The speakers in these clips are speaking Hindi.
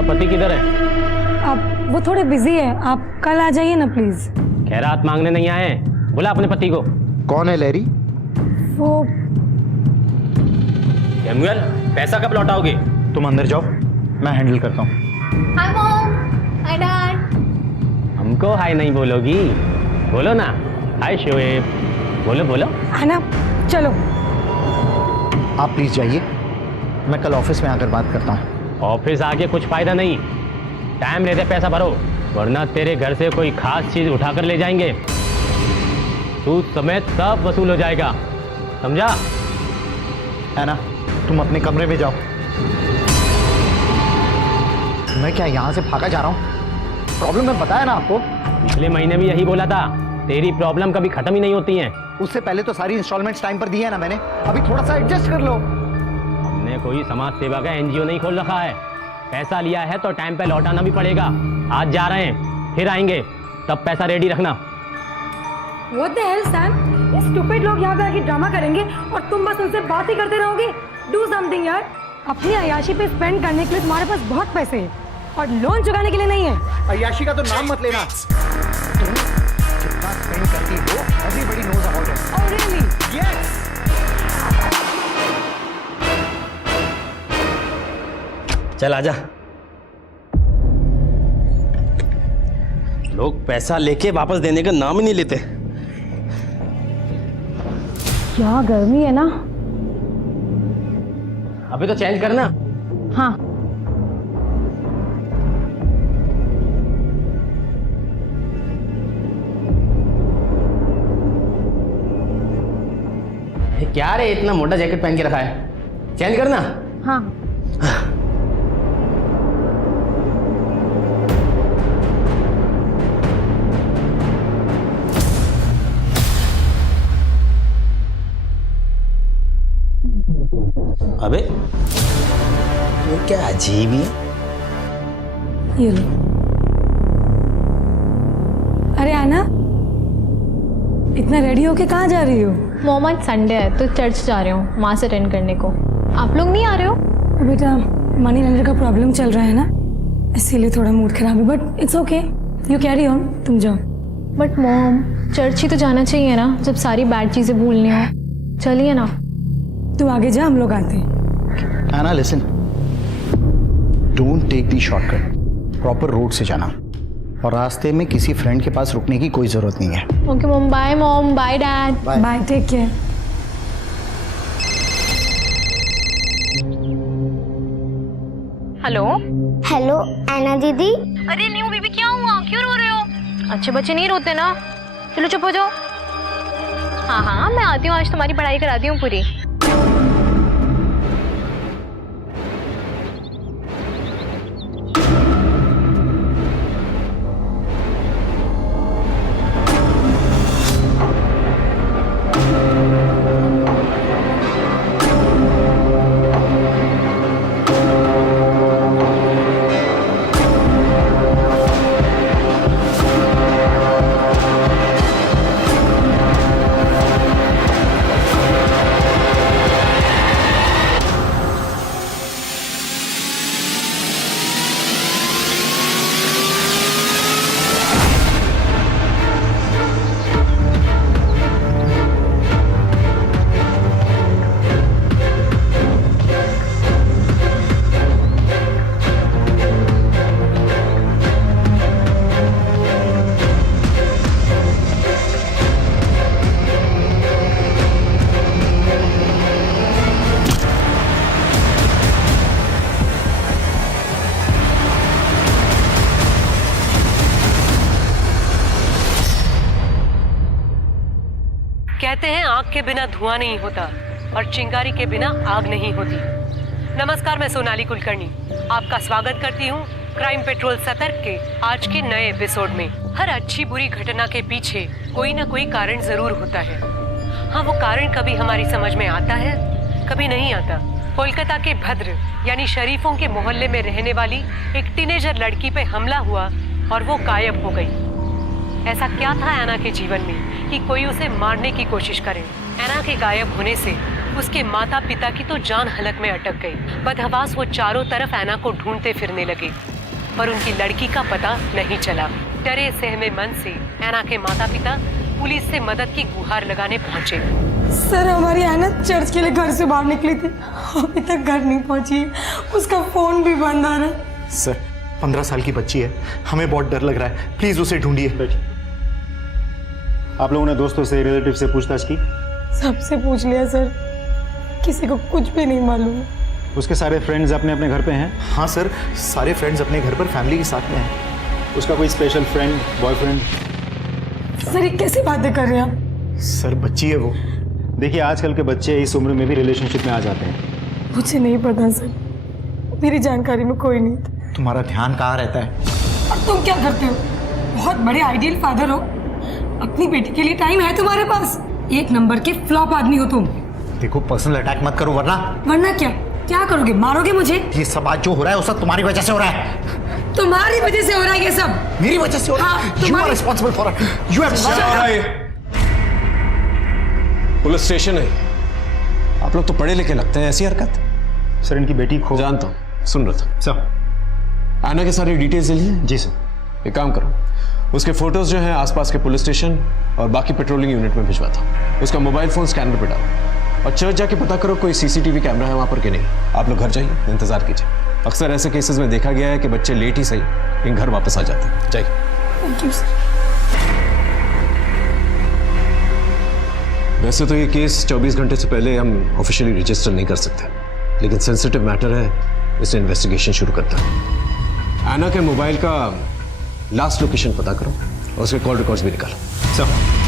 तुम्हारा पति किधर है? अब वो थोड़े बिजी है, आप कल आ जाइए ना प्लीज। खैरात मांगने नहीं आए हैं, बुला अपने पति को। कौन है लैरी? वो सैमुअल, पैसा कब लौटाओगे? तुम अंदर जाओ, मैं हैंडल करता हूँ। Hi mom, hi dad. हमको हाय नहीं बोलोगी? बोलो ना, हाय शोएब, बोलो बोलो। आना, चलो। आप प्लीज जाइए, मैं कल ऑफिस में आकर बात करता हूँ। ऑफिस आके कुछ फायदा नहीं, टाइम लेते पैसा भरो, वरना तेरे घर से कोई खास चीज उठा कर ले जाएंगे। सूद समेत सब वसूल हो जाएगा, समझा? है ना, तुम अपने कमरे में जाओ। मैं क्या यहाँ से भागा जा रहा हूँ? प्रॉब्लम मैं बताया ना आपको। पिछले महीने भी यही बोला था, तेरी प्रॉब्लम कभी खत्म ही नहीं होती हैं। उससे पहले तो सारी इंस्टॉलमेंट्स टाइम पर दी है ना मैंने, अभी थोड़ा सा एडजस्ट कर लो। हमने कोई समाज सेवा का एनजीओ नहीं खोल रखा है, पैसा लिया है तो टाइम पे लौटाना भी पड़ेगा। आज जा रहे हैं, फिर आएंगे, तब पैसा रेडी रखना। What the hell, Sam? ये स्टूपिड लोग यहाँ पे आके ड्रामा करेंगे और तुम बस उनसे बात ही करते रहोगे। डू समथिंग यार। अपनी अय्याशी पे स्पेंड करने के लिए तुम्हारे पास बहुत पैसे हैं और लोन चुकाने के लिए नहीं है। अय्याशी का तो नाम मत लेना। तुम कितना स्पेंड करती हो, everybody knows about it. Oh really? Yes. चल आजा। लोग पैसा लेके वापस देने का नाम ही नहीं लेते। क्या गर्मी है ना। अभी तो चेंज करना। हाँ। क्या रे, इतना मोटा जैकेट पहन के रखा है, चेंज करना। हाँ। अबे ये क्या अजीब ही है। ये लो। अरे आना, इतना रेडी होके कहाँ जा रही हो? मॉम आज संडे है तो चर्च जा रहे हो मास अटेंड करने को। आप लोग नहीं आ रहे हो? बेटा मनी लेंडर का प्रॉब्लम चल रहा है ना, इसीलिए थोड़ा मूड खराब है, but it's okay, you carry on, तुम जाओ। बट मॉम चर्च ही तो जाना चाहिए ना, जब सारी बैड चीजें भूलनी हो। चलिए ना। तू आगे जा, हम लोग आते हैं। Anna, listen. Don't take the shortcut. Proper road से जाना और रास्ते में किसी फ्रेंड के पास रुकने की कोई जरूरत नहीं है। Okay mom, bye mom, bye dad. Bye, take care. Hello hello Aina दीदी। अरे न्यू बेबी, क्या हुआ, क्यों रो रहे हो? अच्छे बच्चे नहीं रोते ना, चलो चुप हो जाओ। हाँ हाँ मैं आती हूँ, आज तुम्हारी पढ़ाई कराती हूँ पूरी। कहते हैं आग के बिना धुआं नहीं होता और चिंगारी के बिना आग नहीं होती। नमस्कार, मैं सोनाली कुलकर्णी आपका स्वागत करती हूँ क्राइम पेट्रोल सतर्क के आज के नए एपिसोड में। हर अच्छी बुरी घटना के पीछे कोई ना कोई कारण जरूर होता है। हाँ, वो कारण कभी हमारी समझ में आता है, कभी नहीं आता। कोलकाता के भद्र यानी शरीफों के मोहल्ले में रहने वाली एक टीनेजर लड़की पे हमला हुआ और वो गायब हो गई। ऐसा क्या था ऐना के जीवन में कि कोई उसे मारने की कोशिश करे? ऐना के गायब होने से उसके माता पिता की तो जान हलक में अटक गई। बदहवास वो चारों तरफ ऐना को ढूंढते फिरने लगे। पर उनकी लड़की का पता नहीं चला। डरे सहमे मन से ऐना के माता पिता पुलिस से मदद की गुहार लगाने पहुंचे। सर हमारी ऐना चर्च के लिए घर से बाहर निकली थी, अभी तक घर नहीं पहुंची, उसका फोन भी बंद आ रहा है। सर 15 साल की बच्ची है, हमें बहुत डर लग रहा है, प्लीज उसे ढूंढिए। आप लोगों ने दोस्तों से, रिलेटिव से पूछताछ की? सबसे पूछ लिया सर, किसी को कुछ भी नहीं मालूम। उसके सारे फ्रेंड्स अपने अपने घर पे हैं? हाँ सर, सारे फ्रेंड्स अपने घर पर फैमिली के साथ में हैं। उसका कोई स्पेशल फ्रेंड, बॉयफ्रेंड? सर ये कैसी बातें कर रहे हैं आप? सर बच्ची है वो। देखिए आजकल के बच्चे इस उम्र में भी रिलेशनशिप में आ जाते हैं। मुझे नहीं पता सर, मेरी जानकारी में कोई नहीं था। तुम्हारा ध्यान कहाँ रहता है? और तुम क्या करते हो? बहुत बड़े आइडियल फादर हो, अपनी बेटी के लिए टाइम है तुम्हारे पास? एक नंबर के फ्लॉप आदमी हो तुम। देखो पर्सनल अटैक मत करो, वरना क्या करोगे? मारोगे मुझे? ये सब आज जो हो रहा है वो सब तुम्हारी वजह से हो रहा है। तुम्हारी वजह से हो रहा है ये सब। मेरी वजह से हो रहा है? हाँ, You are responsible for it. You have police station है, आप लोग तो पढ़े लिखे लगते हैं, ऐसी हरकत? सर इनकी बेटी खो। जानता हूँ, सुन रहा था। सर आना के सारे डिटेल्स ले लिए? जी सर। एक काम करो, उसके फोटोज जो हैं आसपास के पुलिस स्टेशन और बाकी पेट्रोलिंग यूनिट में भिजवाता हूँ। उसका मोबाइल फोन स्कैनर पे डालो और चर्च जाके पता करो कोई सीसीटीवी कैमरा है वहां पर कि नहीं। आप लोग घर जाइए, इंतजार कीजिए। अक्सर ऐसे केसेस में देखा गया है कि बच्चे लेट ही सही लेकिन घर वापस आ जाते हैं। जाइए। Thank you sir. वैसे तो ये केस 24 घंटे से पहले हम ऑफिशियली रजिस्टर नहीं कर सकते, लेकिन सेंसिटिव मैटर है, इसलिए इन्वेस्टिगेशन शुरू करता है। आना के मोबाइल का लास्ट लोकेशन पता करो और उसके कॉल रिकॉर्ड्स भी निकालो। सर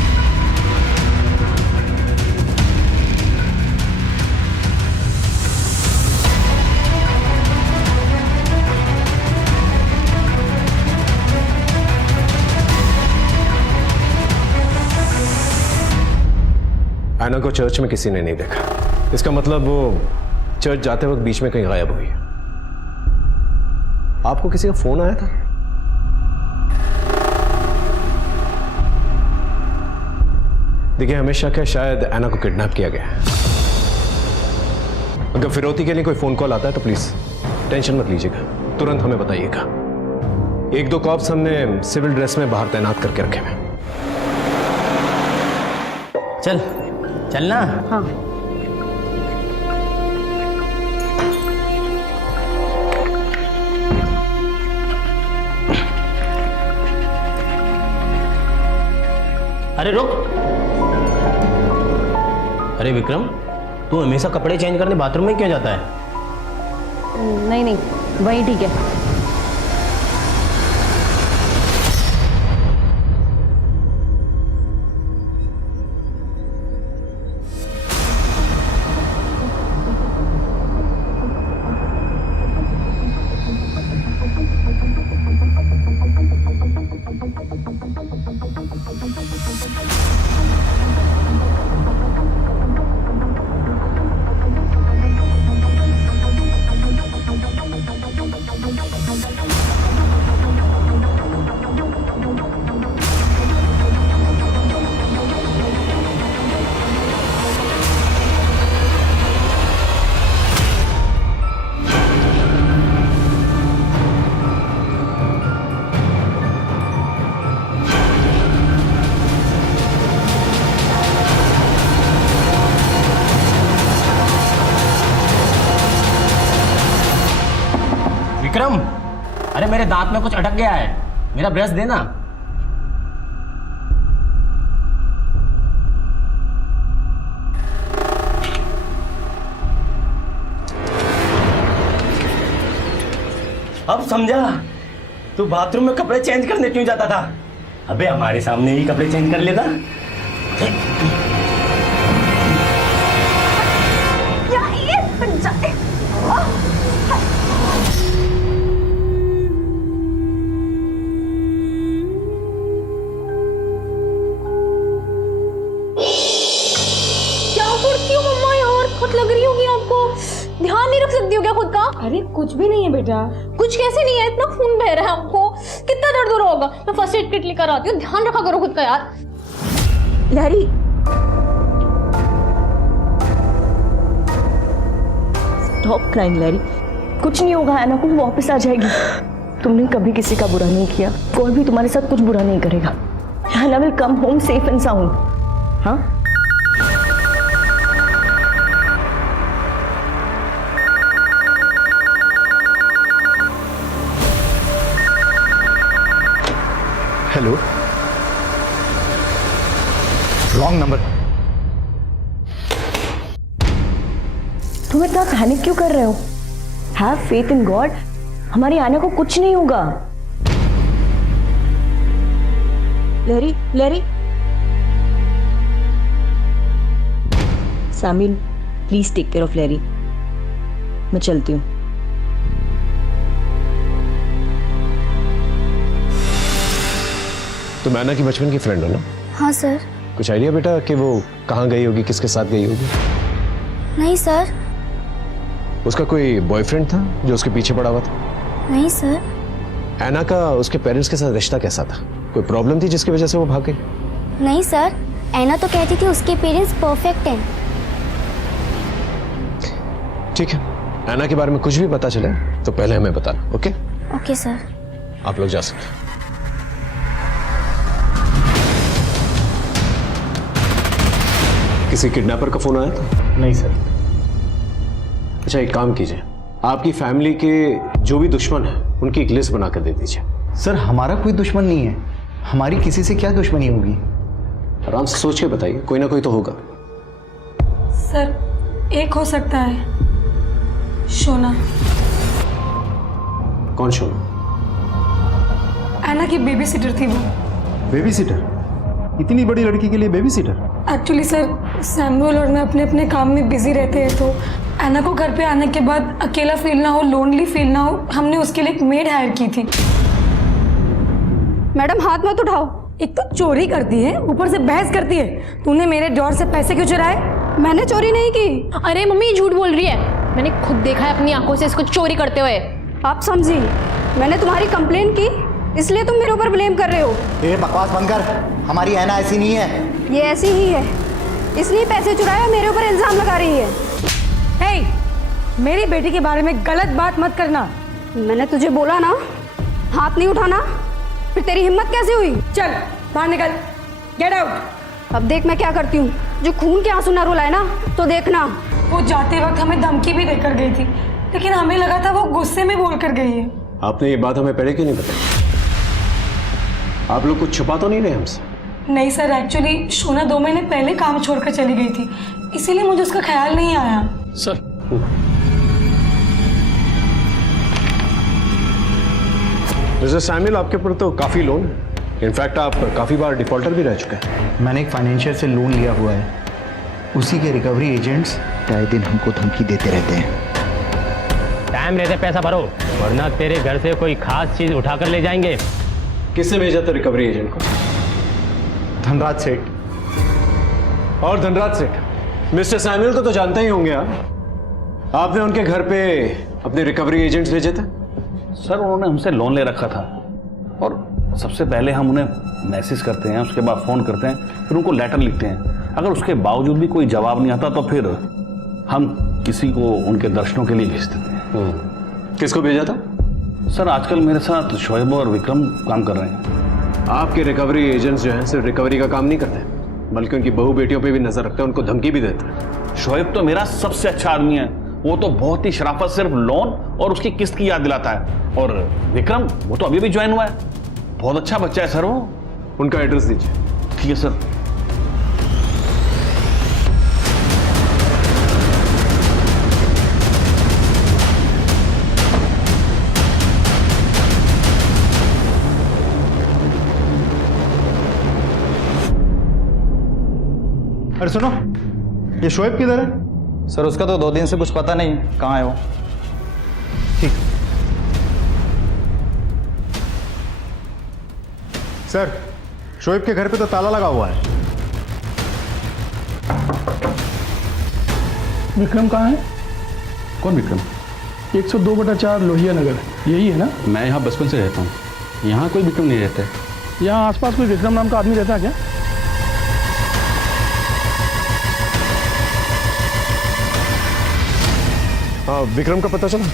आना को चर्च में किसी ने नहीं देखा, इसका मतलब वो चर्च जाते वक्त बीच में कहीं गायब हुई। आपको किसी का फोन आया था? देखिए हमें शक है शायद एना को किडनैप किया गया है। अगर फिरौती के लिए कोई फोन कॉल आता है तो प्लीज टेंशन मत लीजिएगा, तुरंत हमें बताइएगा। 1-2 कॉप्स हमने सिविल ड्रेस में बाहर तैनात करके रखे हैं। चलना। हाँ। अरे रुक। अरे विक्रम, तू हमेशा कपड़े चेंज करने बाथरूम में क्यों जाता है? नहीं वही ठीक है। विक्रम, अरे मेरे दांत में कुछ अटक गया है, मेरा ब्रश देना। अब समझा तू बाथरूम में कपड़े चेंज करने क्यों जाता था। अबे हमारे सामने ही कपड़े चेंज कर लेता। लग रही होगी आपको, ध्यान नहीं रख सकती हो क्या खुद का? अरे कुछ भी नहीं है बेटा। कुछ कैसे नहीं है, इतना खून बह रहा है आपको, कितना दर्द हो रहा होगा। मैं फर्स्ट एड किट लेकर आती हूँ, ध्यान रखा करो खुद का यार। लहरी, स्टॉप क्राइंग लहरी, कुछ नहीं होगा, ऐना को वापस आ जाएगी। तुमने कभी किसी का बुरा नहीं किया, कोई भी तुम्हारे साथ कुछ बुरा नहीं करेगा। हैना will come home safe and sound. हाँ, हेलो, रॉन्ग नंबर। तुम इतना पैनिक क्यों कर रहे हो? हैव फेथ इन गॉड, हमारी आना को कुछ नहीं होगा। लहरी, लहरी, सामिल प्लीज टेक केयर ऑफ लहरी। मैं चलती हूँ। तुम ऐना की बचपन की फ्रेंड हो ना? हाँ सर। कुछ आइडिया बेटा कि वो कहाँ गई होगी, किसके साथ गई होगी? नहीं सर। उसका कोई बॉयफ्रेंड था जो उसके पीछे पड़ा हुआ था? नहीं सर। ऐना का उसके पेरेंट्स के साथ रिश्ता कैसा था? कोई प्रॉब्लम थी जिसकी वजह से वो भाग गई? नहीं सर, ऐना तो कहती थी उसके पेरेंट्स परफेक्ट हैं। ठीक है, ऐना के बारे में कुछ भी पता चले तो पहले हमें बताना। ओके? Okay sir. आप लोग जा सकते हैं। किसी किडनैपर का फोन आया था? नहीं सर। अच्छा, एक काम कीजिए, आपकी फैमिली के जो भी दुश्मन हैं उनकी एक लिस्ट बनाकर दे दीजिए। सर, हमारा कोई दुश्मन नहीं है, हमारी किसी से क्या दुश्मनी होगी? आराम से सोच के बताइए, कोई ना कोई तो होगा। सर, एक हो सकता है, शोना। कौन शोना? ऐना की बेबी सिटर थी वो। Baby seater? इतनी बड़ी लड़की के लिए baby seater? Actually sir, Samuel और मैं अपने अपने काम में बिजी रहते हैं, तो ऐना को घर पे आने के बाद अकेला फील ना हो, लोनली फील ना हो, हमने उसके लिए एक मेड हायर की थी। मैडम हाथ मत उठाओ। एक तो चोरी करती है, ऊपर से बहस करती है। तूने मेरे ड्रॉर से पैसे क्यों चुराए? मैंने चोरी नहीं की। अरे मम्मी झूठ बोल रही है, मैंने खुद देखा है अपनी आंखों से इसको चोरी करते हुए। आप समझी, मैंने तुम्हारी कंप्लेंट की इसलिए तुम मेरे ऊपर ब्लेम कर रहे हो। ये बकवास बंद कर, हमारी ऐना ऐसी नहीं है। ये ऐसी ही है, इसलिए पैसे चुराए और मेरे ऊपर इल्जाम लगा रही है। हे, मेरी बेटी के बारे में गलत बात मत करना। मैंने तुझे बोला ना हाथ नहीं उठाना, फिर तेरी हिम्मत कैसे हुई? चल बाहर निकल, गेट आउट। अब देख मैं क्या करती हूँ, जो खून के आंसू ना रुलाए ना तो देखना। वो जाते वक्त हमें धमकी भी देकर गई थी, लेकिन हमें लगा था वो गुस्से में बोल कर गई है। आपने ये बात हमें पहले क्यों नहीं बताई? आप लोग कुछ छुपा तो नहीं रहे हमसे? नहीं सर, एक्चुअली शोना 2 महीने पहले काम छोड़कर चली गई थी, इसीलिए मुझे उसका ख्याल नहीं आया। सर, मिस्टर सैमुअल, आपके ऊपर तो काफी लोन है। इनफैक्ट आप काफी बार डिफॉल्टर भी रह चुके हैं। मैंने एक फाइनेंशियर से लोन लिया हुआ है, उसी के रिकवरी एजेंट्स आए दिन हमको धमकी देते रहते हैं। टाइम रहते पैसा भरो, वरना तेरे घर से कोई खास चीज उठाकर ले जाएंगे। किसने भेजा था रिकवरी एजेंट को? धनराज सेठ। और धनराज सेठ मिस्टर सैमुअल को तो जानते ही होंगे आप। आपने उनके घर पे अपने रिकवरी एजेंट्स भेजे थे? सर, उन्होंने हमसे लोन ले रखा था और सबसे पहले हम उन्हें मैसेज करते हैं, उसके बाद फ़ोन करते हैं, फिर उनको लेटर लिखते हैं। अगर उसके बावजूद भी कोई जवाब नहीं आता तो फिर हम किसी को उनके दर्शनों के लिए भेज देते हैं। किसको भेजा था? सर, आजकल मेरे साथ शोएब और विक्रम काम कर रहे हैं। आपके रिकवरी एजेंट्स जो हैं सिर्फ रिकवरी का काम नहीं करते, बल्कि उनकी बहू बेटियों पे भी नजर रखते हैं, उनको धमकी भी देते हैं। शोएब तो मेरा सबसे अच्छा आदमी है, वो तो बहुत ही शराफत सिर्फ लोन और उसकी किस्त की याद दिलाता है। और विक्रम, वो तो अभी भी ज्वाइन हुआ है, बहुत अच्छा बच्चा है सर वो। उनका एड्रेस दीजिए। ठीक है सर। अरे सुनो, ये शोएब किधर है? सर, उसका तो 2 दिन से कुछ पता नहीं कहाँ है वो। ठीक। सर, शोएब के घर पे तो ताला लगा हुआ है। विक्रम कहाँ है? कौन विक्रम? 102/4 लोहिया नगर, यही है ना? मैं यहाँ बचपन से रहता हूँ, यहाँ कोई विक्रम नहीं रहता है। यहाँ आसपास कोई विक्रम नाम का आदमी रहता है क्या? विक्रम का पता चला?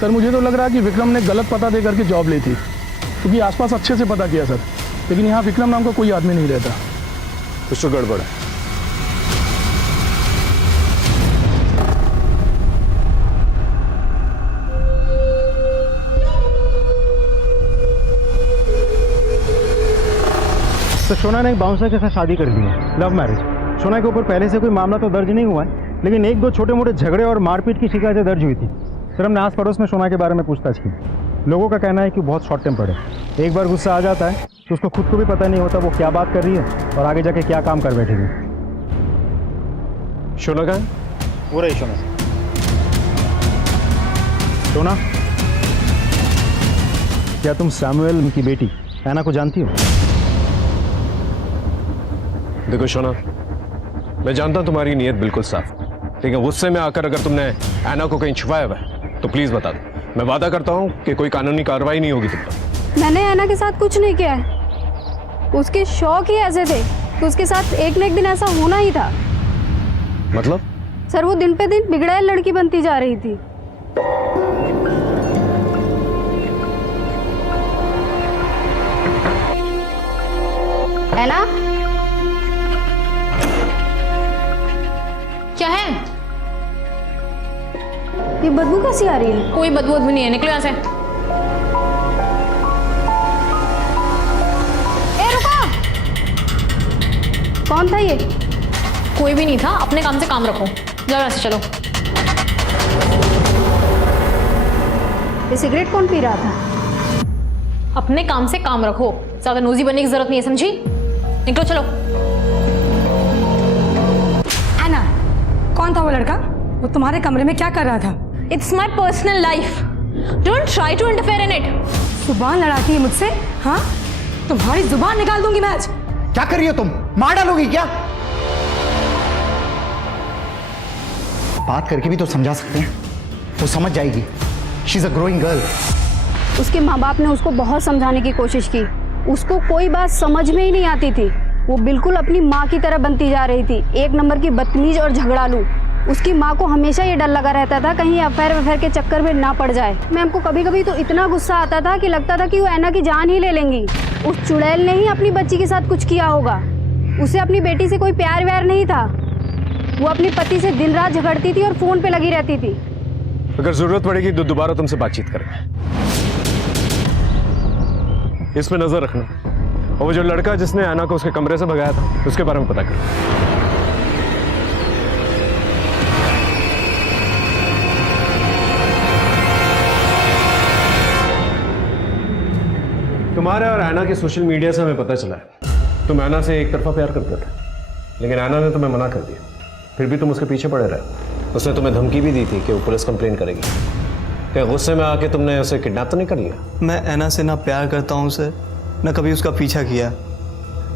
सर मुझे तो लग रहा है कि विक्रम ने गलत पता दे करके जॉब ली थी, क्योंकि आसपास अच्छे से पता किया सर, लेकिन यहाँ विक्रम नाम का कोई आदमी नहीं रहता। कुछ तो गड़बड़ है। तो शोना ने एक बाउंसर के साथ शादी कर ली है, लव मैरिज। शोना के ऊपर पहले से कोई मामला तो दर्ज नहीं हुआ है, लेकिन एक दो छोटे मोटे झगड़े और मारपीट की शिकायतें दर्ज हुई थी। सर हमने आस पड़ोस में शोना के बारे में पूछताछ की। लोगों का कहना है कि बहुत शॉर्ट टेम्पर्ड है, एक बार गुस्सा आ जाता है तो उसको खुद को भी पता नहीं होता वो क्या बात कर रही है और आगे जाके क्या काम कर बैठेगी। शोना का वो रही शोना। शोना, क्या तुम सैमुअल की बेटी ऐना को जानती हो? देखो शोना, मैं जानता हूं तुम्हारी नीयत बिल्कुल साफ, लेकिन गुस्से में आकर अगर तुमने ऐना को कहीं छुपाया हुआ है तो प्लीज बता दो। मैं वादा करता हूं कि कोई कानूनी कार्रवाई नहीं होगी तुम पर। मैंने ऐना के साथ कुछ नहीं किया है। उसके शौक ही ऐसे थे कि उसके साथ एक न एक दिन ऐसा होना ही था। मतलब? सर वो दिन पे दिन बिगड़ैल लड़की बनती जा रही थी। ऐना, क्या है? ये बदबू कैसी आ रही है? कोई बदबू नहीं है, निकलो यहाँ से। ए रुको! कौन था ये? कोई भी नहीं था, अपने काम से काम रखो। जाओ यहाँ से, चलो। ये सिगरेट कौन पी रहा था? अपने काम से काम रखो, ज्यादा नोजी बनने की जरूरत नहीं है, समझी? निकलो, चलो। ऐना, कौन था वो लड़का? वो तुम्हारे कमरे में क्या कर रहा था? It's my personal life, don't try to interfere in it. जुबान लड़ाती है मुझसे? हाँ, तुम्हारी जुबान निकाल दूंगी मैं आज। क्या कर रही हो तुम? मार डालोगी क्या? बात करके भी तो समझा सकते हैं, वो समझ जाएगी। She is a growing girl. उसके माँ बाप ने उसको बहुत समझाने की कोशिश की, उसको कोई बात समझ में ही नहीं आती थी। वो बिल्कुल अपनी माँ की तरह बनती जा रही थी, एक नंबर की बदतमीज और झगड़ालू। उसकी माँ को हमेशा ये डर लगा रहता था कहीं अफेयर के चक्कर में ना पड़ जाए। मैम को कभी कभी तो इतना गुस्सा आता था कि लगता था कि वो ऐना की जान ही ले लेंगी। उस चुड़ैल ने ही अपनी बच्ची के साथ कुछ किया होगा। उसे अपनी बेटी से कोई प्यार व्यार नहीं था। वो अपने पति से दिन रात झगड़ती थी और फोन पे लगी रहती थी। अगर जरूरत पड़ेगी तो दोबारा तुमसे बातचीत करेंगे, इसमें नजर रखना। और वो जो लड़का जिसने ऐना को उसके कमरे से भगाया था, उसके बारे में पता करो। तुम्हारे और ऐना के सोशल मीडिया से हमें पता चला है तुम ऐना से एक तरफा प्यार करते थे, लेकिन ऐना ने तुम्हें मना कर दिया। फिर भी तुम उसके पीछे पड़े रहे। उसने तुम्हें धमकी भी दी थी कि वो पुलिस कंप्लेन करेगी। क्या गुस्से में आके तुमने उसे किडनैप तो नहीं कर लिया? मैं ऐना से ना प्यार करता हूँ सर, ना कभी उसका पीछा किया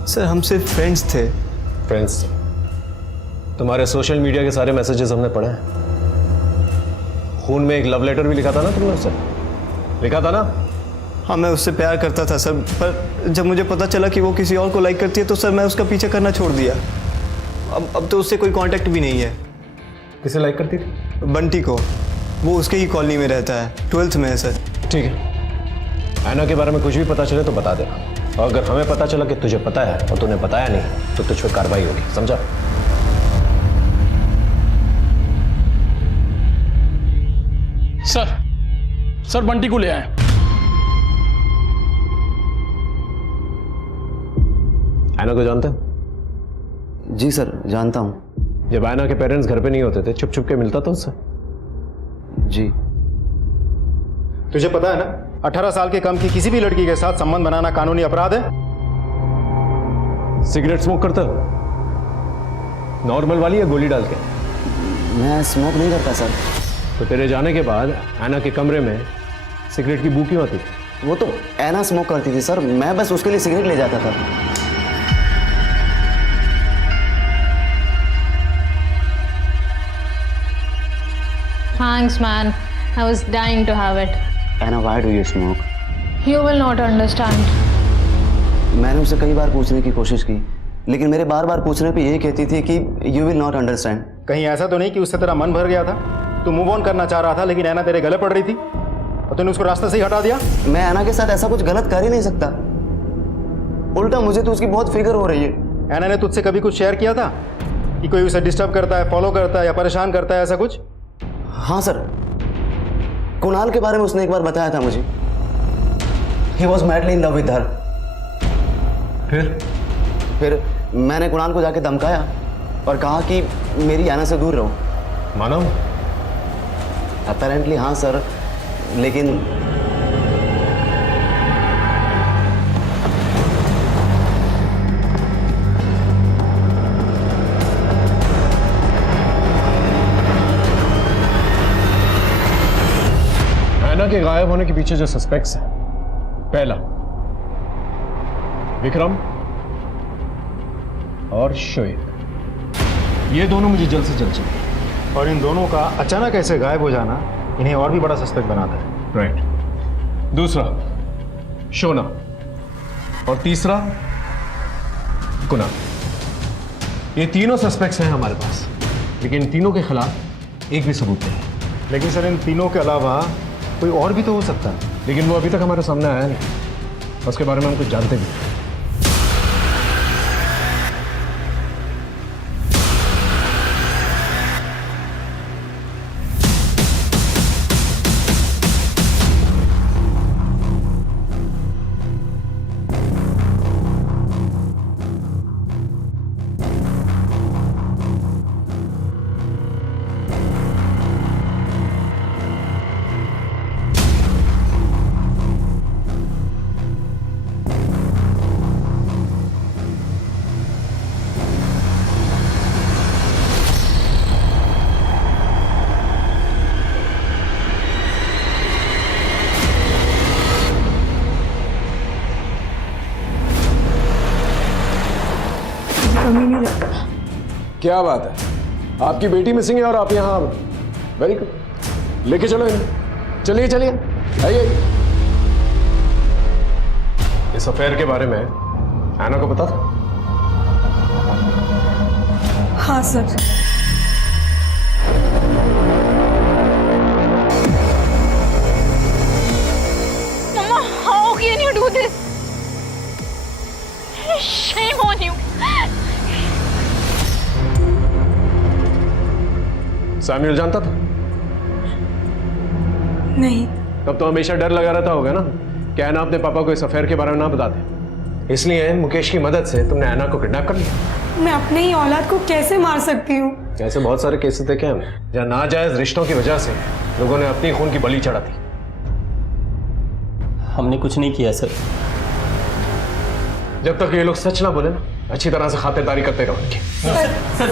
सर। हम सिर्फ फ्रेंड्स थे। फ्रेंड्स? तुम्हारे सोशल मीडिया के सारे मैसेजेस हमने पढ़े हैं। खून में एक लव लेटर भी लिखा था ना तुमने उससे? लिखा था ना? हाँ मैं उससे प्यार करता था सर, पर जब मुझे पता चला कि वो किसी और को लाइक करती है तो सर मैं उसका पीछा करना छोड़ दिया। अब तो उससे कोई कांटेक्ट भी नहीं है। किसे लाइक करती थी? बंटी को। वो उसके ही कॉलोनी में रहता है, 12th में है सर। ठीक है, ऐना के बारे में कुछ भी पता चले तो बता देना, और अगर हमें पता चला कि तुझे पता है और तूने बताया नहीं तो तुझ पर कार्रवाई होगी, समझा? सर बंटी को ले आए। ऐना को जानते हो? जी सर जानता हूँ। जब ऐना के पेरेंट्स घर पे नहीं होते थे, छुप छुप के मिलता था उससे? जी। तुझे पता है ना, 18 साल के कम की किसी भी लड़की के साथ संबंध बनाना कानूनी अपराध है। सिगरेट स्मोक करता हो? नॉर्मल वाली या गोली डाल के? मैं स्मोक नहीं करता सर। तो तेरे जाने के बाद ऐना के कमरे में सिगरेट की बू क्यों आती थी? वो तो ऐना स्मोक करती थी सर, मैं बस उसके लिए सिगरेट ले जाता था। Thanks, man. I was dying to have it. Anna, why do you smoke? You will not understand. मैंने उसे कई बार पूछने की कोशिश की, लेकिन मेरे बार बार पूछने पे यही कहती थी कि you will not understand. कहीं ऐसा तो नहीं कि उससे तेरा मन भर गया था, तू मूव ऑन करना चाह रहा था लेकिन ऐना तेरे गले पड़ रही थी? और तूने उसको रास्ते से ही हटा दिया। मैं ऐना के साथ ऐसा कुछ गलत कर ही नहीं सकता, उल्टा मुझे तो उसकी बहुत फिक्र हो रही है। ऐना ने तुझसे कभी कुछ शेयर किया था कि कोई उसे डिस्टर्ब करता है, फॉलो करता है या परेशान करता है, ऐसा कुछ? हाँ सर, कुणाल के बारे में उसने एक बार बताया था मुझे। He was madly in love with her। फिर मैंने कुणाल को जाके धमकाया और कहा कि मेरी ऐना से दूर रहो। मानो? अपेरेंटली हाँ सर, लेकिन ऐना के गायब होने के पीछे जो सस्पेक्ट्स हैं, पहला विक्रम और शोएब, ये दोनों मुझे जल्द से जल्द चाहिए। और इन दोनों का अचानक ऐसे गायब हो जाना इन्हें और भी बड़ा सस्पेक्ट बनाता है। राइट। दूसरा शोना और तीसरा कुणाल। ये तीनों सस्पेक्ट्स हैं हमारे पास, लेकिन इन तीनों के खिलाफ एक भी सबूत नहीं है। लेकिन सर इन तीनों के अलावा कोई और भी तो हो सकता है। लेकिन वो अभी तक हमारे सामने आया नहीं, उसके बारे में हम कुछ जानते भी नहीं। क्या बात है, आपकी बेटी मिसिंग है और आप यहाँ? वेरी गुड, लेके चलो इन्हें। चलिए चलिए, आइए। इस अफेयर के बारे में ऐना को पता था? हाँ sir. Mama, how can you do this? Shame on you. Samuel जानता था? नहीं। तब तो हमेशा डर लगा रहता होगा ना कि ऐना अपने पापा को इस अफेयर के बारे में ना बता दे। इसलिए मुकेश की मदद से तुमने ऐना को किडनैप कर लिया। मैं अपने ही औलाद को कैसे मार सकती हूँ? ऐसे बहुत सारे केसेस देखे हमने जहाँ नाजायज रिश्तों की वजह से लोगों ने अपनी खून की बलि चढ़ा दी। हमने कुछ नहीं किया सर। जब तक ये लोग सच ना बोले ना, अच्छी तरह से खातिरदारी करते रहो इनकी। सर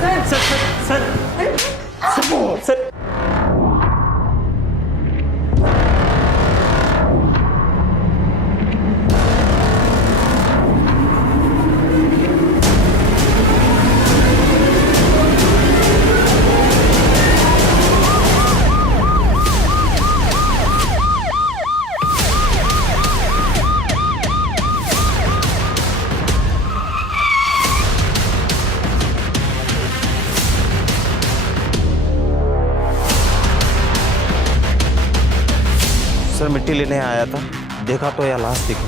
सर मिट्टी लेने आया था, देखा तो यह लाश दिखी।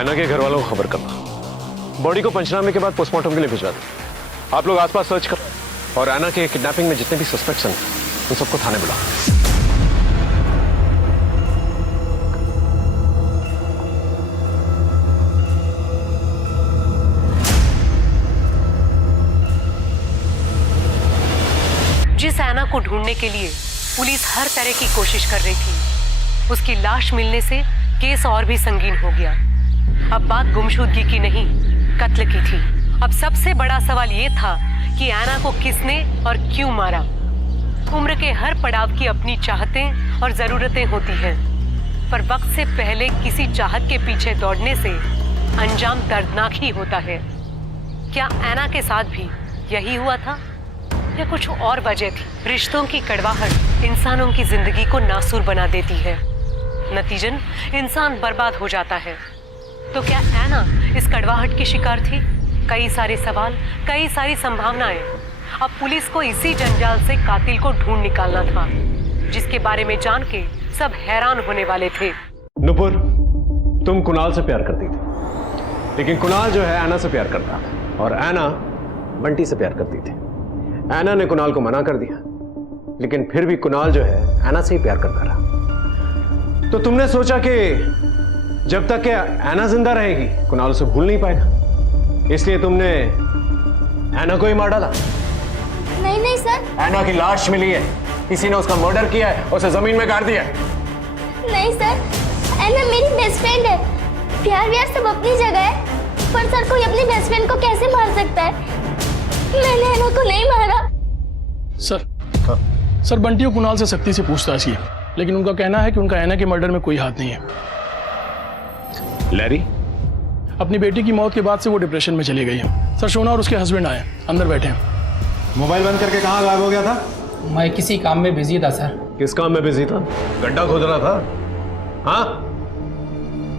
ऐना के घर वालों को खबर करना, बॉडी को पंचनामे के बाद पोस्टमार्टम के लिए भिजवा दो। आप लोग आसपास सर्च करो और ऐना के किडनैपिंग में जितने भी सस्पेक्ट्स हैं उन सबको थाने बुलाओ। जिस ऐना को ढूंढने के लिए पुलिस हर तरह की कोशिश कर रही थी, उसकी लाश मिलने से केस और भी संगीन हो गया। अब बात गुमशुदगी की नहीं, कत्ल की थी। अब सबसे बड़ा सवाल ये था कि ऐना को किसने और क्यों मारा। उम्र के हर पड़ाव की अपनी चाहतें और जरूरतें होती हैं, पर वक्त से पहले किसी चाहत के पीछे दौड़ने से अंजाम दर्दनाक ही होता है। क्या ऐना के साथ भी यही हुआ था या कुछ और वजह थी? रिश्तों की कड़वाहट इंसानों की जिंदगी को नासूर बना देती है, नतीजन इंसान बर्बाद हो जाता है। तो क्या ऐना इस कड़वाहट की शिकार थी? कई सारे सवाल, कई सारी संभावनाएं। अब पुलिस को इसी जंजाल से कातिल को ढूंढ निकालना था, जिसके बारे में जान के सब हैरान होने वाले थे। नुपुर, तुम कुणाल से प्यार करती थी, लेकिन कुणाल जो है ऐना से प्यार करता था और ऐना बंटी से प्यार करती थी। ऐना ने कुणाल को मना कर दिया, लेकिन फिर भी कुणाल जो है ऐना से ही प्यार करता रहा। तो तुमने सोचा कि जब तक कि ऐना जिंदा रहेगी कुणाल उसे भूल नहीं पाएगा, इसलिए तुमने ऐना को ही मार डाला। नहीं नहीं सर। ऐना की लाश मिली है, किसी ने उसका मर्डर किया है, उसे जमीन में गाड़ दिया है। नहीं सर, ऐना मेरी बेस्ट फ्रेंड है। प्यार व्यार सब अपनी जगह है, पर सर कोई अपनी बेस्ट फ्रेंड को कैसे मार सकता है? मैंने ऐना को नहीं मारा। सर बंटी और कुणाल से सख्ती से पूछताछ की, लेकिन उनका कहना है कि उनका ऐना के मर्डर में कोई हाथ नहीं है। लैरी? अपनी बेटी की मौत के बाद से वो डिप्रेशन में चली गई है। सर शोना और उसके हस्बैंड आए, अंदर बैठे हैं। मोबाइल बंद करके कहाँ गायब हो गया था? मैं किसी काम में बिजी था सर। किस काम में बिजी था? गड्ढा खोद रहा था? हाँ?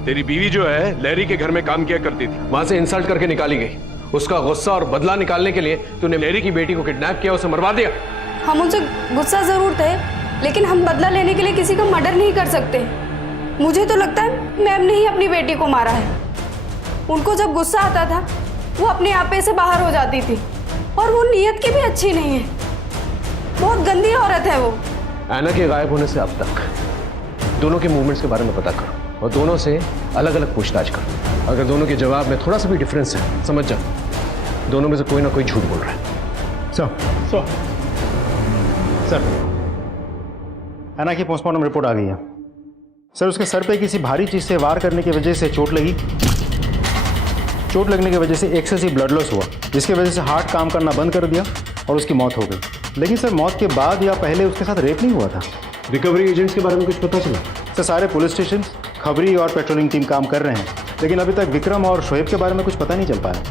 तेरी बीवी जो है लैरी के घर में काम किया करती थी, वहां से इंसल्ट करके निकाली गई। उसका गुस्सा और बदला निकालने के लिए तूने लैरी की बेटी को किडनैप किया, उसे मरवा दिया। हम उनसे गुस्सा जरूर थे, लेकिन हम बदला लेने के लिए किसी का मर्डर नहीं कर सकते। मुझे तो लगता है मैम ने ही अपनी बेटी को मारा है। उनको जब गुस्सा आता था वो अपने आपे से बाहर हो जाती थी, और वो नीयत की भी अच्छी नहीं है। बहुत गंदी औरत है वो। ऐना के गायब होने से अब तक दोनों के मूवमेंट्स के बारे में पता करो और दोनों से अलग अलग पूछताछ करो। अगर दोनों के जवाब में थोड़ा सा भी डिफरेंस है, समझ जाओ दोनों में से कोई ना कोई झूठ बोल रहा है। सर ऐना की पोस्टमार्टम रिपोर्ट आ गई है। सर उसके सर पे किसी भारी चीज से वार करने की वजह से चोट लगी। चोट लगने की वजह से एक्सेसिव ब्लड लॉस हुआ, जिसकी वजह से हार्ट काम करना बंद कर दिया और उसकी मौत हो गई। लेकिन सर मौत के बाद या पहले उसके साथ रेप नहीं हुआ था। रिकवरी एजेंट्स के बारे में कुछ पता चला? सर सारे पुलिस स्टेशन, खबरी और पेट्रोलिंग टीम काम कर रहे हैं, लेकिन अभी तक विक्रम और शोएब के बारे में कुछ पता नहीं चल पाया।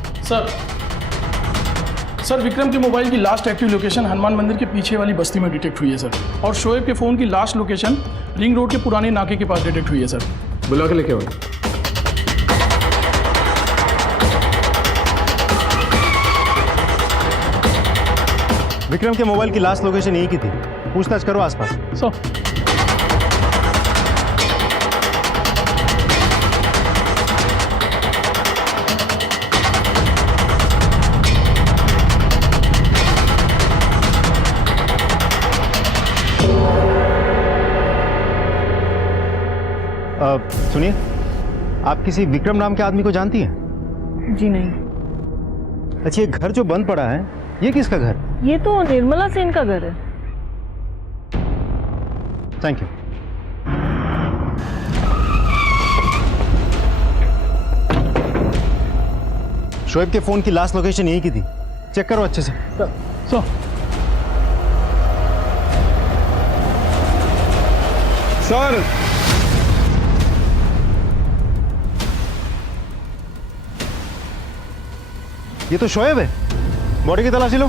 सर विक्रम के मोबाइल की लास्ट एक्टिव लोकेशन हनुमान मंदिर के पीछे वाली बस्ती में डिटेक्ट हुई है सर, और शोएब के फोन की लास्ट लोकेशन रिंग रोड के पुराने नाके के पास डिटेक्ट हुई है सर। बुला के लेके आओ। विक्रम के मोबाइल की लास्ट लोकेशन यही की थी, पूछताछ करो आसपास। सुनिए, आप किसी विक्रम नाम के आदमी को जानती हैं? जी नहीं। अच्छा, ये घर जो बंद पड़ा है ये किसका घर? ये तो निर्मला सेन का घर है। Thank you. शोएब के फोन की लास्ट लोकेशन यही की थी, चेक करो अच्छे से। सर ये तो शोएब है, बॉडी की तलाशी लो।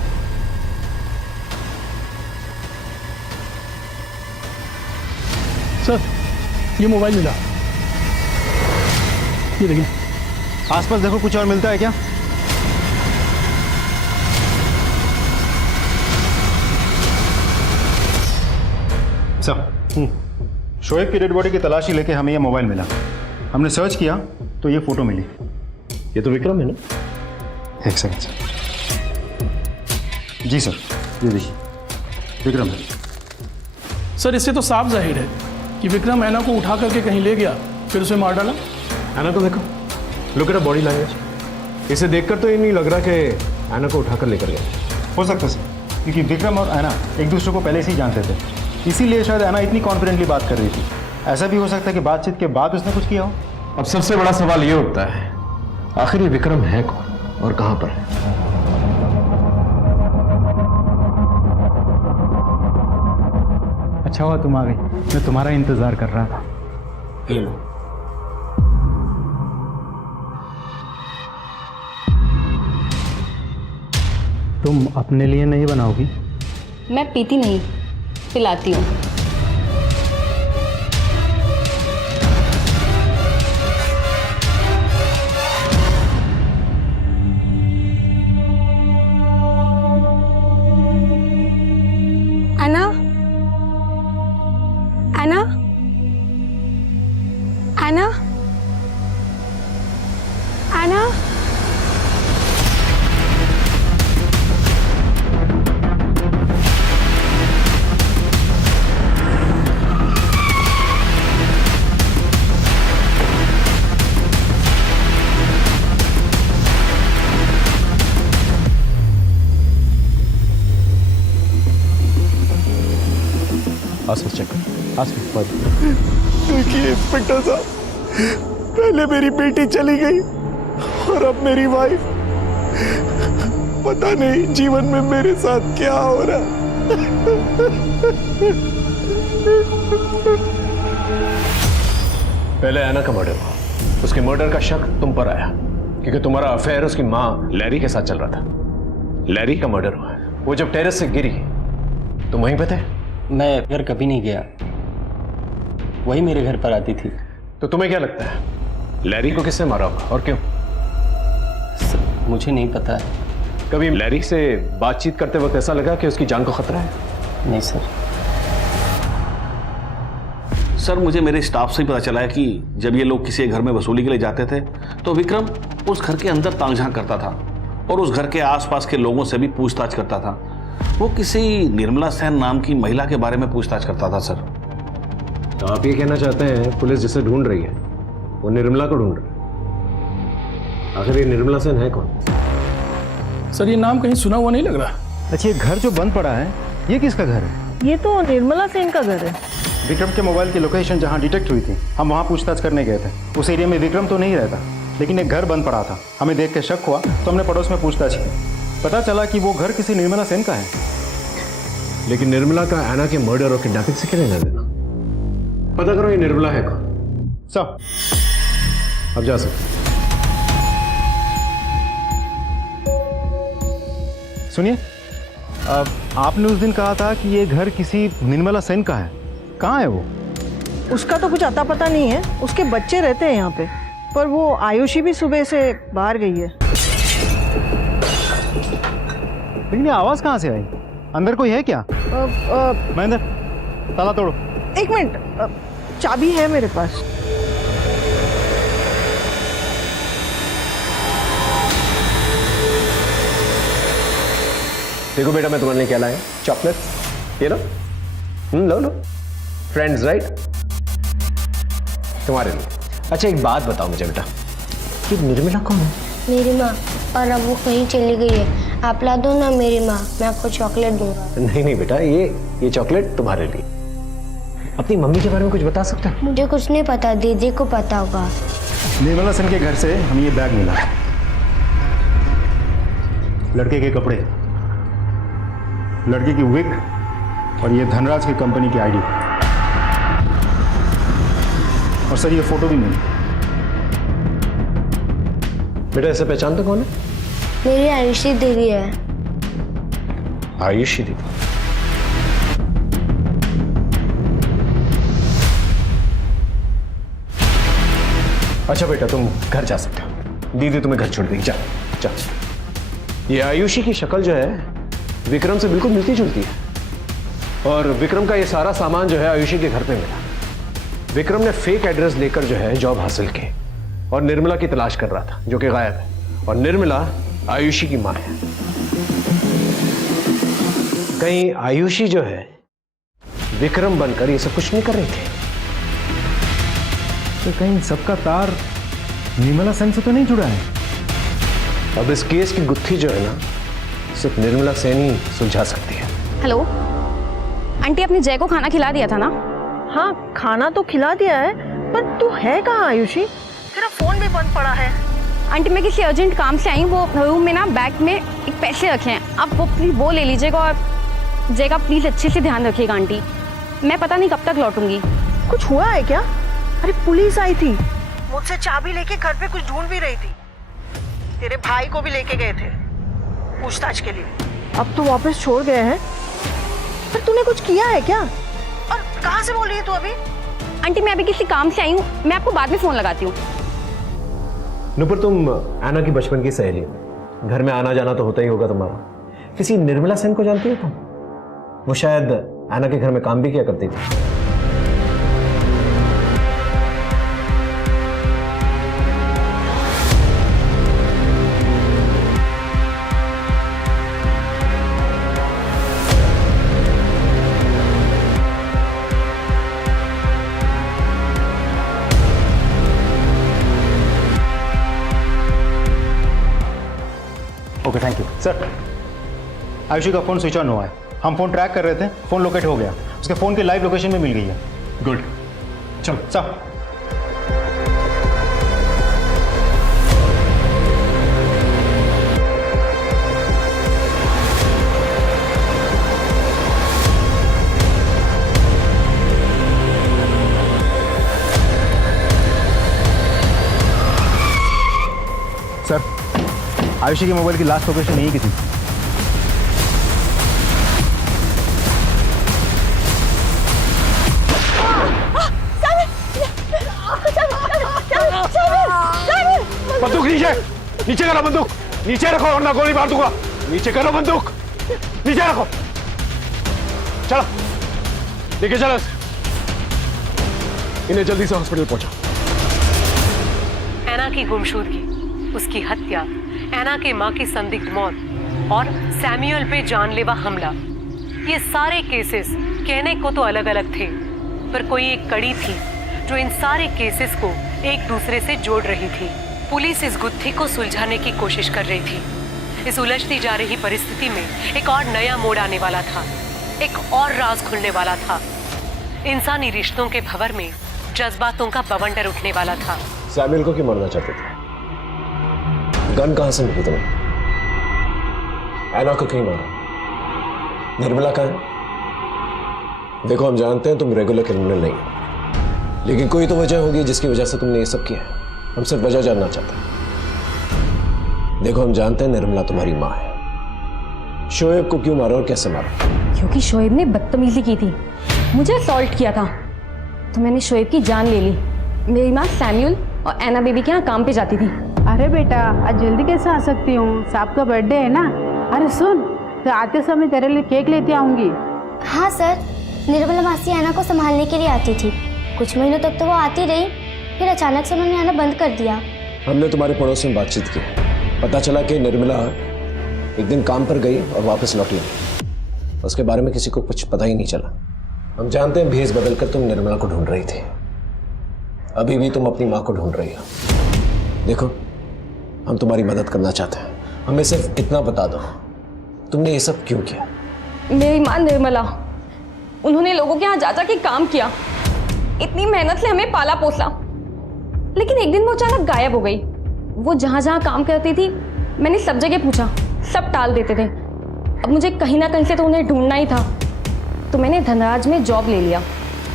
सर ये मोबाइल मिला, ये देखिए। आसपास देखो कुछ और मिलता है क्या? सर शोएब की डेड बॉडी की तलाशी लेके हमें ये मोबाइल मिला। हमने सर्च किया तो ये फोटो मिली। ये तो विक्रम है ना? एक सेकंड सर। जी सर, ये देखिए विक्रम है। सर इससे तो साफ जाहिर है कि विक्रम ऐना को उठा करके कहीं ले गया, फिर उसे मार डाला। ऐना को देखो, लुक एट बॉडी लैंग्वेज। इसे देखकर तो ये नहीं लग रहा कि ऐना को उठाकर लेकर गया। हो सकता है सर, क्योंकि विक्रम और ऐना एक दूसरे को पहले से ही जानते थे, इसीलिए शायद ऐना इतनी कॉन्फिडेंटली बात कर रही थी। ऐसा भी हो सकता है कि बातचीत के बाद उसने कुछ किया हो। अब सबसे बड़ा सवाल ये उठता है, आखिर ये विक्रम है कौन और कहां पर है? अच्छा हुआ तुम आ गई, मैं तुम्हारा इंतजार कर रहा था। तुम अपने लिए नहीं बनाओगी? मैं पीती नहीं, पिलाती हूँ। ऐना, ऐना, एना, एना, आसपास चेक कर, आसपास। देखिए इंस्पेक्टर साहब, पहले मेरी बेटी चली गई और अब मेरी वाइफ। पता नहीं जीवन में मेरे साथ क्या हो रहा है। पहले ऐना का मर्डर हुआ, उसके मर्डर का शक तुम पर आया क्योंकि तुम्हारा अफेयर उसकी माँ लैरी के साथ चल रहा था। लैरी का मर्डर हुआ, वो जब टेरेस से गिरी तुम वहीं पे थे? मैं घर कभी नहीं गया, वही मेरे घर पर आती थी। तो तुम्हें क्या लगता है लैरी को किसने मारा होगा और क्यों? मुझे नहीं पता है। कभी लैरी से बातचीत करते वक्त ऐसा लगा कि उसकी जान को खतरा है? नहीं सर। सर मुझे मेरे स्टाफ से ही पता चला है कि जब ये लोग किसी घर में वसूली के लिए जाते थे तो विक्रम उस घर के अंदर तांग-झांक करता था और उस घर के आसपास के लोगों से भी पूछताछ करता था। वो किसी निर्मला सेन नाम की महिला के बारे में पूछताछ करता था सर। तो आप ये कहना चाहते हैं पुलिस जिसे ढूंढ रही है वो निर्मला को ढूंढ रही है? आखिर ये निर्मला सेन है कौन? सर ये नाम कहीं सुना हुआ नहीं लग रहा। अच्छा, ये घर जो बंद पड़ा है ये किसका घर है? ये तो निर्मला सेन का घर है। विक्रम के मोबाइल की लोकेशन जहाँ डिटेक्ट हुई थी, हम वहाँ पूछताछ करने गए थे। उस एरिया में विक्रम तो नहीं रहता, लेकिन एक घर बंद पड़ा था। हमें देख के शक हुआ तो हमने पड़ोस में पूछताछ की। पता चला कि वो घर किसी निर्मला सेन का है। लेकिन निर्मला का ऐना के मर्डर और किडनैपिंग से क्या लेना देना? पता करो ये निर्मला है कौन। सब अब जा सकते। सुनिए, आपने उस दिन कहा था कि ये घर किसी निर्मला सेन का है। कहाँ है वो? उसका तो कुछ अता पता नहीं है। उसके बच्चे रहते हैं यहाँ पे, पर वो आयुषी भी सुबह से बाहर गई है। लेकिन ये आवाज कहाँ से आई? अंदर कोई है क्या? महेंद्र, ताला तोड़ो। एक मिनट, चाबी है मेरे पास। देखो बेटा, मैं तुम्हारे लिए क्या लाया? चॉकलेट। ये लो, लो लो। फ्रेंड्स राइट, तुम्हारे लिए। अच्छा एक बात बताओ मुझे बेटा, कि निर्मला कौन है? मेरी माँ, और अब वो कहीं चली गई है। आप ला दो ना मेरी माँ, मैं आपको चॉकलेट दूंगा। नहीं नहीं बेटा, ये चॉकलेट तुम्हारे लिए। अपनी मम्मी के बारे में कुछ बता सकते हैं? मुझे कुछ नहीं पता, दीदी को पता होगा। निर्मला सेन के घर से हमें ये बैग मिला, लड़के के कपड़े, लड़के की विग और ये धनराज की कंपनी की आईडी। और सर ये फोटो भी मिली। बेटा ऐसे पहचानते कौन है? मेरी आयुषी दीदी है। आयुषी दीदी? अच्छा बेटा तुम घर जा सकते हो, दीदी तुम्हें घर छोड़ देगी। जा जा। ये आयुषी की शक्ल जो है विक्रम से बिल्कुल मिलती जुलती है, और विक्रम का ये सारा सामान जो है आयुषी के घर पे मिला। विक्रम ने फेक एड्रेस लेकर जो है जॉब हासिल की और निर्मला की तलाश कर रहा था जो कि गायब है, और निर्मला आयुषी की मां है। कहीं आयुषी जो है विक्रम बनकर ये सब कुछ नहीं कर रही थी? तो कहीं सबका तार निर्मला सेन से तो नहीं जुड़ा है? अब इस केस की गुत्थी जो है ना सिर्फ निर्मला सेन ही सुलझा सकती है। हेलो आंटी, आपने जय को खाना खिला दिया था ना? हाँ खाना तो खिला दिया है, पर तू है कहाँ आयुषी? तेरा फोन भी बंद पड़ा है। आंटी मैं किसी अर्जेंट काम से आई हूँ, वो रूम में ना बैग में एक पैसे रखे हैं, आप वो प्लीज वो ले लीजिएगा, और जय का प्लीज अच्छे से ध्यान रखिएगा आंटी। मैं पता नहीं कब तक लौटूंगी। कुछ हुआ है क्या? अरे पुलिस आई थी, मुझसे चाबी लेके घर पे कुछ ढूंढ भी रही थी। तेरे भाई को भी लेके गए थे पूछताछ के लिए। अब तो वापस छोड़ गए हैं। पर तूने कुछ किया है क्या? और कहाँ से बोल रही है तू अभी? आंटी मैं अभी किसी काम से आई हूँ, मैं आपको बाद में फोन लगाती हूँ। नुपुर तुम ऐना की बचपन की सहेली, घर में आना जाना तो होता ही होगा तुम्हारा। किसी निर्मला सेन को जानती हो तुम? वो शायद ऐना के घर में काम भी किया करती थी। Thank you sir. आयुषी का फ़ोन स्विच ऑन हुआ है, हम फ़ोन ट्रैक कर रहे थे, फ़ोन लोकेट हो गया, उसके फ़ोन की लाइव लोकेशन में मिल गई है। गुड, चलो सर। सर, आयुषी के मोबाइल की लास्ट लोकेशन यही की थी। बंदूक नीचे, नीचे करो बंदूक, नीचे रखो वरना गोली मार दूंगा। नीचे करो बंदूक, नीचे रखो। चलो लेके चलो इन्हें, जल्दी से हॉस्पिटल पहुंचाओ। ऐना की गुमशुदगी, उसकी हत्या, ऐना के मां की संदिग्ध मौत और सैमुअल पे जानलेवा हमला, ये सारे केसेस कहने को तो अलग अलग थे, पर कोई एक कड़ी थी जो इन सारे केसेस को एक दूसरे से जोड़ रही थी। पुलिस इस गुत्थी को सुलझाने की कोशिश कर रही थी। इस उलझती जा रही परिस्थिति में एक और नया मोड़ आने वाला था, एक और राज खुलने वाला था। इंसानी रिश्तों के भंवर में जज्बातों का बवंडर उठने वाला था। सैमुअल को क्यों मारना चाहते थे? गन कहां से मिली तुम्हें? ऐना को क्यों मारा? निर्मला कहां है? देखो हम जानते हैं तुम रेगुलर क्रिमिनल नहीं हो, लेकिन कोई तो वजह होगी जिसकी वजह से तुमने ये सब किया है। हम सिर्फ वजह जानना चाहते हैं। देखो हम जानते हैं निर्मला तुम्हारी माँ है। शोएब को क्यों मारा और कैसे मारा? क्योंकि शोएब ने बदतमीजी की थी, मुझे असॉल्ट किया था, तो मैंने शोएब की जान ले ली। मेरी माँ सैमुअल और ऐना बेबी के यहाँ काम पे जाती थी। अरे बेटा आज जल्दी कैसे आ सकती हूँ, साहब का बर्थडे है ना। अरे सुन, तो आते समय तेरे लिए केक लेते आऊंगी। हाँ सर, निर्मला मासी ऐना को संभालने के लिए आती थी। कुछ महीनों तक तो वो आती रही, फिर अचानक से उन्होंने आना बंद कर दिया। हमने तुम्हारे पड़ोस में बातचीत की, पता चला कि निर्मला एक दिन काम पर गई और वापस लौटी नहीं। उसके बारे में किसी को कुछ पता ही नहीं चला। हम जानते हैं भेस बदलकर तुम निर्मला को ढूंढ रही थी, अभी भी तुम अपनी माँ को ढूंढ रही हो। देखो हम तुम्हारी मदद करना चाहते हैं, हमें सिर्फ इतना बता दो तुमने ये सब क्यों किया? मेरी माँ निर्मला, उन्होंने लोगों के यहाँ जा जा के काम किया, इतनी मेहनत से हमें पाला पोसा, लेकिन एक दिन वो अचानक गायब हो गई। वो जहाँ जहाँ काम करती थी मैंने सब जगह पूछा, सब टाल देते थे। अब मुझे कहीं ना कहीं से तो उन्हें ढूंढना ही था, तो मैंने धनराज में जॉब ले लिया,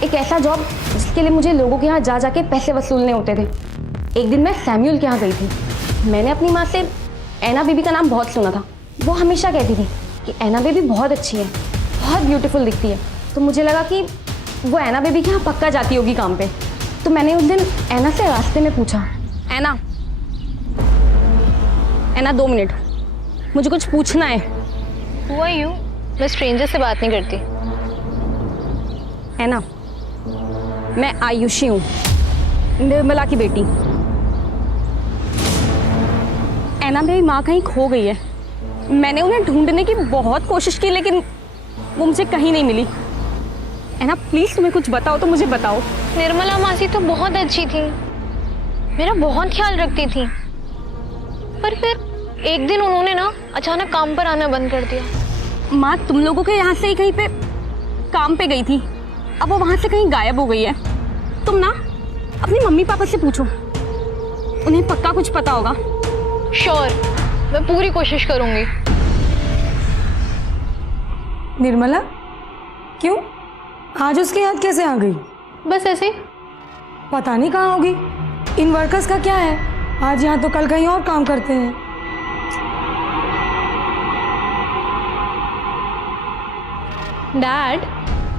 एक ऐसा जॉब जिसके लिए मुझे लोगों के यहाँ जा जाके पैसे वसूलने होते थे। एक दिन मैं सैमुअल के यहाँ गई थी। मैंने अपनी माँ से ऐना बेबी का नाम बहुत सुना था, वो हमेशा कहती थी कि ऐना बेबी बहुत अच्छी है, बहुत ब्यूटीफुल दिखती है। तो मुझे लगा कि वो ऐना बेबी के यहाँ पक्का जाती होगी काम पे। तो मैंने उस दिन ऐना से रास्ते में पूछा, ऐना 2 मिनट, मुझे कुछ पूछना है। Who are you? मैं स्ट्रेंजर से बात नहीं करती। ऐना, मैं आयुषी हूँ, निर्मला की बेटी। ऐना मेरी माँ कहीं खो गई है। मैंने उन्हें ढूंढने की बहुत कोशिश की, लेकिन वो मुझे कहीं नहीं मिली। ऐना प्लीज तुम्हें कुछ बताओ तो मुझे बताओ। निर्मला मासी तो बहुत अच्छी थी, मेरा बहुत ख्याल रखती थी, पर फिर एक दिन उन्होंने ना अचानक काम पर आना बंद कर दिया। माँ तुम लोगों के यहाँ से ही कहीं पे काम पे गई थी, अब वो वहाँ से कहीं गायब हो गई है। तुम ना अपनी मम्मी पापा से पूछो, उन्हें पक्का कुछ पता होगा। श्योर, मैं पूरी कोशिश करूंगी। निर्मला क्यों, आज उसकी याद कैसे आ गई? बस ऐसे। पता नहीं कहाँ होगी। इन वर्कर्स का क्या है, आज यहाँ तो कल कहीं और काम करते हैं। डैड,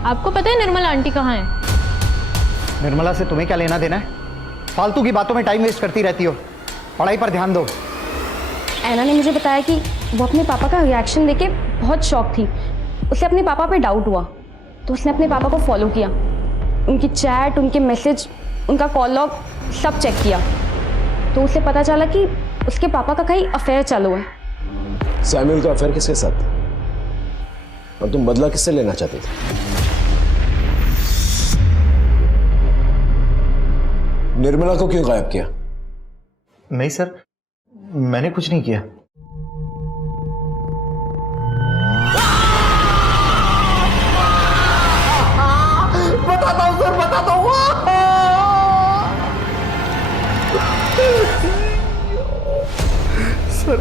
आपको पता है निर्मला आंटी कहाँ है? निर्मला से तुम्हें क्या लेना देना है? फालतू की बातों में टाइम वेस्ट करती रहती हो, पढ़ाई पर ध्यान दो। ऐना ने मुझे बताया कि वो अपने पापा का रिएक्शन देके बहुत शॉक थी। उसे अपने पापा पे डाउट हुआ, तो उसने अपने पापा को फॉलो किया, उनकी चैट, उनके मैसेज, उनका कॉल लॉग सब चेक किया। तो उसे पता चला कि उसके पापा का कहीं अफेयर चालू है। सैमुअल का अफेयर किसके साथ? और तुम बदला किससे लेना चाहते थे? निर्मला को क्यों गायब किया? नहीं सर, मैंने कुछ नहीं किया।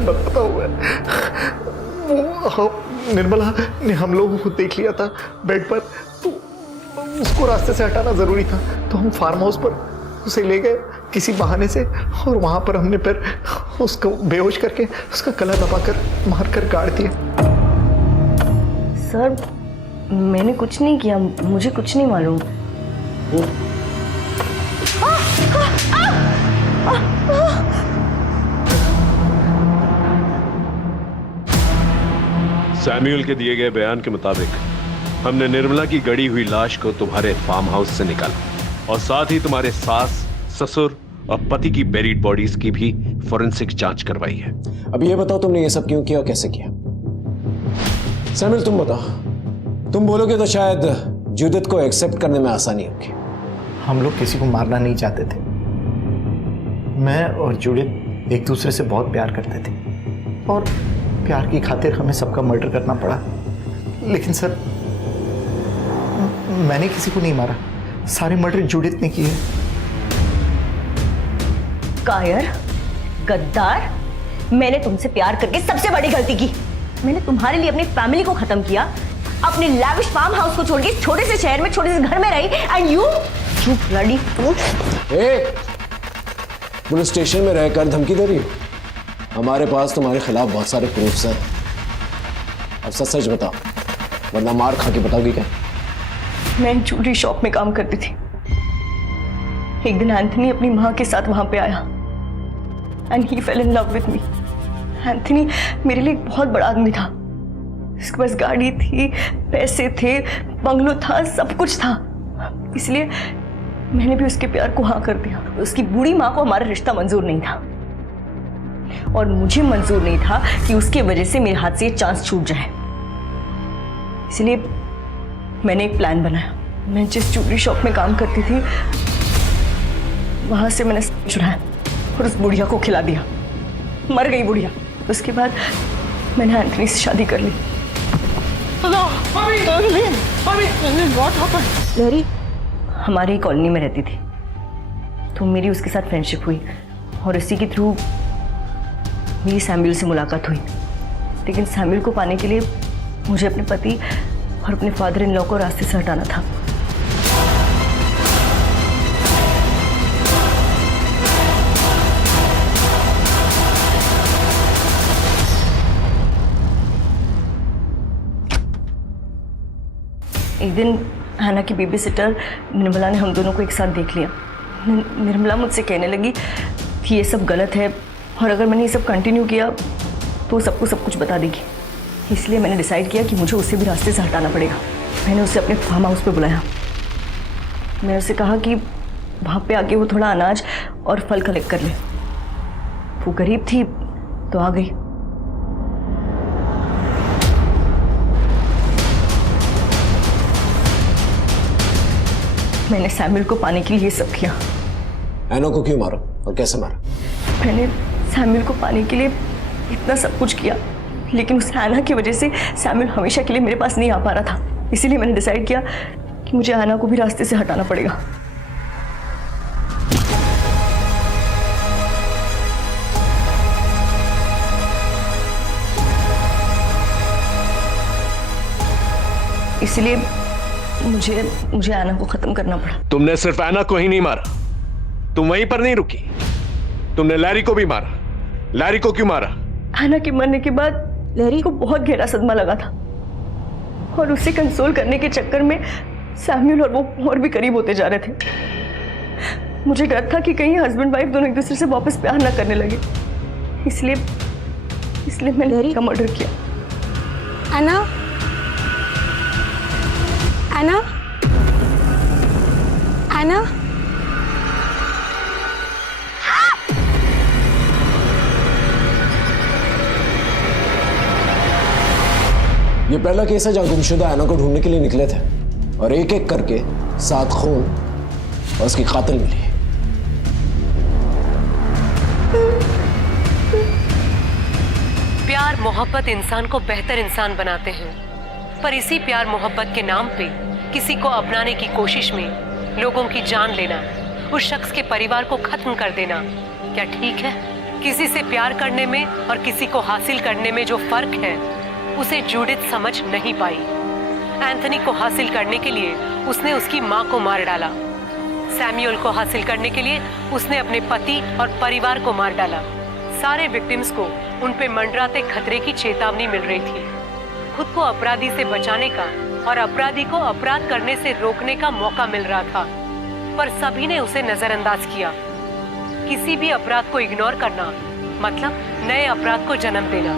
बताता हूँ मैं। वो निर्मला ने हम लोगों को देख लिया था बेड पर, तो उसको रास्ते से हटाना ज़रूरी था, तो हम फार्म हाउस पर उसे ले गए किसी बहाने से, और वहाँ पर हमने फिर उसको बेहोश करके उसका गला दबाकर मारकर गाड़ दिया। सर मैंने कुछ नहीं किया, मुझे कुछ नहीं मालूम। सैमुअल के दिए गए बयान के मुताबिक हमने निर्मला की गड़ी हुई लाश को तुम्हारे फार्म हाउस से निकाला और साथ ही तुम्हारे सास, ससुर और पति की बेरीड बॉडीज की भी फोरेंसिक जांच करवाई है। अब ये बताओ तुमने ये सब क्यों किया और कैसे किया? सैमुअल तुम बताओ। तुम बोलोगे तो शायद जूडिथ को एक्सेप्ट करने में आसानी होगी। हम लोग किसी को मारना नहीं चाहते थे। मैं और जूडिथ एक दूसरे से बहुत प्यार करते थे और प्यार की खातिर हमें सबका मर्डर करना पड़ा। लेकिन सर मैंने किसी को नहीं मारा, सारे मर्डर जूडिथ ने किए। कायर, गद्दार, मैंने तुमसे प्यार करके सबसे बड़ी गलती की। मैंने तुम्हारे लिए अपनी फैमिली को खत्म किया, अपने लैविश फार्म हाउस को छोड़ के छोटे से शहर में छोटे से घर में रही, and you bloody fool. Police station में रहकर धमकी दे रही हो? हमारे पास तुम्हारे खिलाफ बहुत सारे प्रूफ्स हैं। अब सच सच बताओ, वरना मार खा के बताओगी क्या? मैं ज्वेलरी शॉप में काम करती थी। एक दिन एंथनी अपनी माँ के साथ वहां पे आया and he fail in love with me. Anthony मेरे लिए एक बहुत बड़ा आदमी था। उसके पास गाड़ी थी, पैसे थे, बंगलो था, सब कुछ था। इसलिए मैंने भी उसके प्यार को हाँ कर दिया। उसकी बूढ़ी माँ को हमारा रिश्ता मंजूर नहीं था और मुझे मंजूर नहीं था कि उसके वजह से मेरे हाथ से ये चांस छूट जाए। इसलिए मैंने एक प्लान बनाया। मैं जिस ज्वेलरी शॉप में काम करती थी वहां से मैंने चुराया और उस बुढ़िया को खिला दिया। मर गई बुढ़िया। उसके बाद मैंने एंथनी से शादी कर ली। लहरी हमारी ही कॉलोनी में रहती थी, तो मेरी उसके साथ फ्रेंडशिप हुई और इसी के थ्रू मेरी सैमुअल से मुलाकात हुई। लेकिन सैमुअल को पाने के लिए मुझे अपने पति और अपने फादर इन लॉ को रास्ते से हटाना था। एक दिन हैना की बेबी सिटर निर्मला ने हम दोनों को एक साथ देख लिया। निर्मला मुझसे कहने लगी कि ये सब गलत है और अगर मैंने ये सब कंटिन्यू किया तो सबको सब कुछ बता देगी। इसलिए मैंने डिसाइड किया कि मुझे उससे भी रास्ते से हटाना पड़ेगा। मैंने उसे अपने फार्म हाउस पे बुलाया। मैंने उसे कहा कि वहाँ पे आके वो थोड़ा अनाज और फल कलेक्ट कर ले। वो गरीब थी तो आ गई। मैंने सैमुअल को पाने के लिए ये सब किया। एनो को क्यों मारा और कैसे मारा? मैंने सैमुअल को पाने के लिए इतना सब कुछ किया, लेकिन उस हैना की वजह से सैमुअल हमेशा के लिए मेरे पास नहीं आ पा रहा था। इसीलिए मैंने डिसाइड किया कि मुझे हैना को भी रास्ते से हटाना पड़ेगा। इसलिए मुझे ऐना को खत्म करना पड़ा। तुमने सिर्फ ऐना को ही नहीं मारा, तुम वहीं पर नहीं रुकी, तुमने लैरी को भी मारा। लैरी को क्यों मारा? ऐना के मरने के बाद लैरी को बहुत गहरा सदमा लगा था और उसे कंसोल करने के चक्कर में सैमुअल और वो और भी करीब होते जा रहे थे। मुझे डर था कि कहीं हस्बैंड वाइफ दोनों एक दूसरे से वापस प्यार ना करने लगे। इसलिए मैंने लैरी का मर्डर किया। ऐना, ऐना, ऐना, ये पहला केस है जहां गुमशुदा ऐना को ढूंढने के लिए निकले थे और एक एक करके 7 खून और उसकी कातिल मिली। प्यार मोहब्बत इंसान को बेहतर इंसान बनाते हैं, पर इसी प्यार मोहब्बत के नाम पे किसी को अपनाने की कोशिश में लोगों की जान लेना, उस शख्स के परिवार को खत्म कर देना क्या ठीक है? किसी से प्यार करने में और किसी को हासिल करने में जो फर्क है उसे जूडिथ समझ नहीं पाई। एंथनी को हासिल करने के लिए उसने उसकी माँ को मार डाला। सैमुअल को हासिल करने के लिए उसने अपने पति और परिवार को मार डाला। सारे विक्टिम्स को उन पे मंडराते खतरे की चेतावनी मिल रही थी। खुद को अपराधी से बचाने का और अपराधी को अपराध करने से रोकने का मौका मिल रहा था, पर सभी ने उसे नजरअंदाज किया। किसी भी अपराध को इग्नोर करना मतलब नए अपराध को जन्म देना।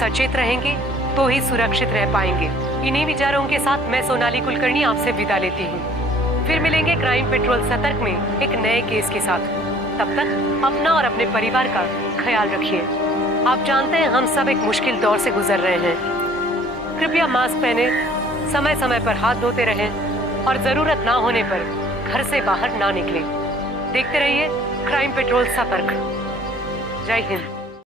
सचेत रहेंगे तो ही सुरक्षित रह पाएंगे। इन्हीं विचारों के साथ मैं सोनाली कुलकर्णी आपसे विदा लेती हूँ। फिर मिलेंगे क्राइम पेट्रोल सतर्क में एक नए केस के साथ। तब तक अपना और अपने परिवार का ख्याल रखिए। आप जानते हैं हम सब एक मुश्किल दौर से गुजर रहे हैं। कृपया मास्क पहने, समय समय पर हाथ धोते रहें और जरूरत ना होने पर घर से बाहर ना निकलें। देखते रहिए क्राइम पेट्रोल सतर्क। जय हिंद।